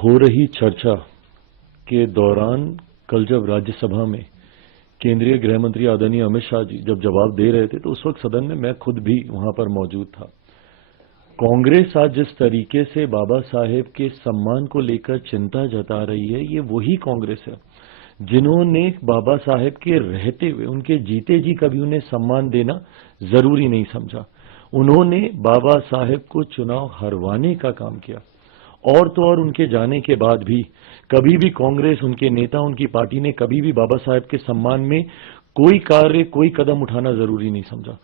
हो रही चर्चा के दौरान कल जब राज्यसभा में केंद्रीय गृह मंत्री आदरणीय अमित शाह जी जब जवाब दे रहे थे तो उस वक्त सदन में मैं खुद भी वहां पर मौजूद था। कांग्रेस आज जिस तरीके से बाबा साहेब के सम्मान को लेकर चिंता जता रही है, ये वही कांग्रेस है जिन्होंने बाबा साहेब के रहते हुए, उनके जीते जी कभी उन्हें सम्मान देना जरूरी नहीं समझा। उन्होंने बाबा साहेब को चुनाव हरवाने का काम किया और तो और उनके जाने के बाद भी कभी भी कांग्रेस, उनके नेता, उनकी पार्टी ने कभी भी बाबा साहेब के सम्मान में कोई कार्य, कोई कदम उठाना जरूरी नहीं समझा।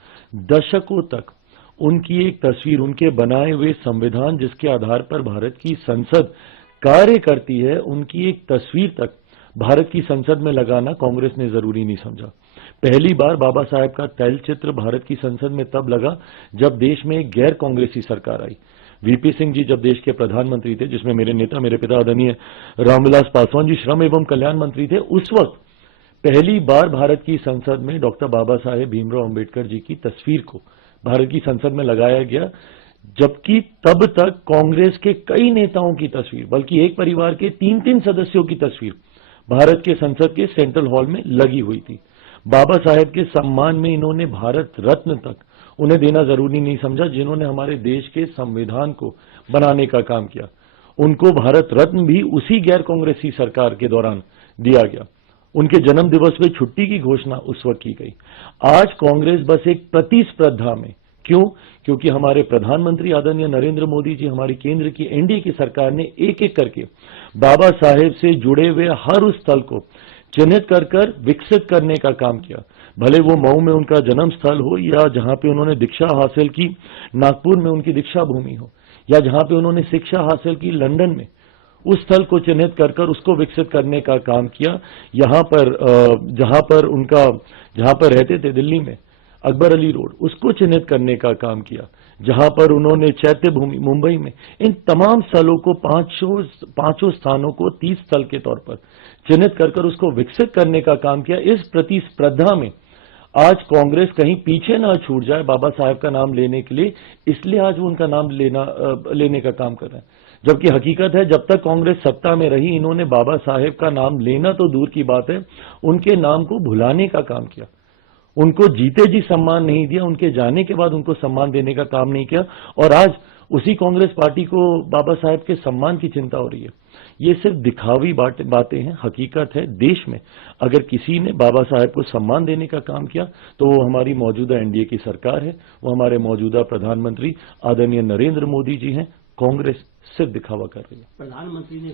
दशकों तक उनकी एक तस्वीर, उनके बनाए हुए संविधान जिसके आधार पर भारत की संसद कार्य करती है, उनकी एक तस्वीर तक भारत की संसद में लगाना कांग्रेस ने जरूरी नहीं समझा। पहली बार बाबा साहेब का तैलचित्र भारत की संसद में तब लगा जब देश में एक गैर कांग्रेसी सरकार आई। वीपी सिंह जी जब देश के प्रधानमंत्री थे, जिसमें मेरे नेता, मेरे पिता आदरणीय रामविलास पासवान जी श्रम एवं कल्याण मंत्री थे, उस वक्त पहली बार भारत की संसद में डॉक्टर बाबा साहेब भीमराव अंबेडकर जी की तस्वीर को भारत की संसद में लगाया गया, जबकि तब तक कांग्रेस के कई नेताओं की तस्वीर, बल्कि एक परिवार के 3-3 सदस्यों की तस्वीर भारत के संसद के सेंट्रल हॉल में लगी हुई थी। बाबा साहेब के सम्मान में इन्होंने भारत रत्न तक उन्हें देना जरूरी नहीं समझा, जिन्होंने हमारे देश के संविधान को बनाने का काम किया। उनको भारत रत्न भी उसी गैर कांग्रेसी सरकार के दौरान दिया गया। उनके जन्म दिवस में छुट्टी की घोषणा उस वक्त की गई। आज कांग्रेस बस एक प्रतिस्पर्धा में, क्यों? क्योंकि हमारे प्रधानमंत्री आदरणीय नरेंद्र मोदी जी, हमारी केंद्र की एनडीए की सरकार ने एक एक करके बाबा साहेब से जुड़े हुए हर उस स्थल को चिन्हित कर कर विकसित करने का काम किया। भले वो मऊ में उनका जन्म स्थल हो, या जहां पे उन्होंने दीक्षा हासिल की नागपुर में उनकी दीक्षा भूमि हो, या जहां पे उन्होंने शिक्षा हासिल की लंदन में, उस स्थल को चिन्हित कर कर उसको विकसित करने का काम किया। यहां पर जहां पर रहते थे दिल्ली में अकबर अली रोड, उसको चिन्हित करने का काम किया। जहां पर उन्होंने चैत्य भूमि मुंबई में, इन तमाम स्थलों को, पांचों स्थानों को 30 स्थल के तौर पर चिन्हित कर कर उसको विकसित करने का काम किया। इस प्रतिस्पर्धा में आज कांग्रेस कहीं पीछे ना छूट जाए बाबा साहेब का नाम लेने के लिए, इसलिए आज वो उनका नाम लेने का काम कर रहे हैं। जबकि हकीकत है, जब तक कांग्रेस सत्ता में रही, इन्होंने बाबा साहेब का नाम लेना तो दूर की बात है, उनके नाम को भुलाने का काम किया। उनको जीते जी सम्मान नहीं दिया, उनके जाने के बाद उनको सम्मान देने का काम नहीं किया, और आज उसी कांग्रेस पार्टी को बाबा साहेब के सम्मान की चिंता हो रही है। ये सिर्फ दिखावी बातें हैं। हकीकत है, देश में अगर किसी ने बाबा साहेब को सम्मान देने का काम किया तो वो हमारी मौजूदा एनडीए की सरकार है, वो हमारे मौजूदा प्रधानमंत्री आदरणीय नरेंद्र मोदी जी हैं। कांग्रेस सिर्फ दिखावा कर रही है। प्रधानमंत्री ने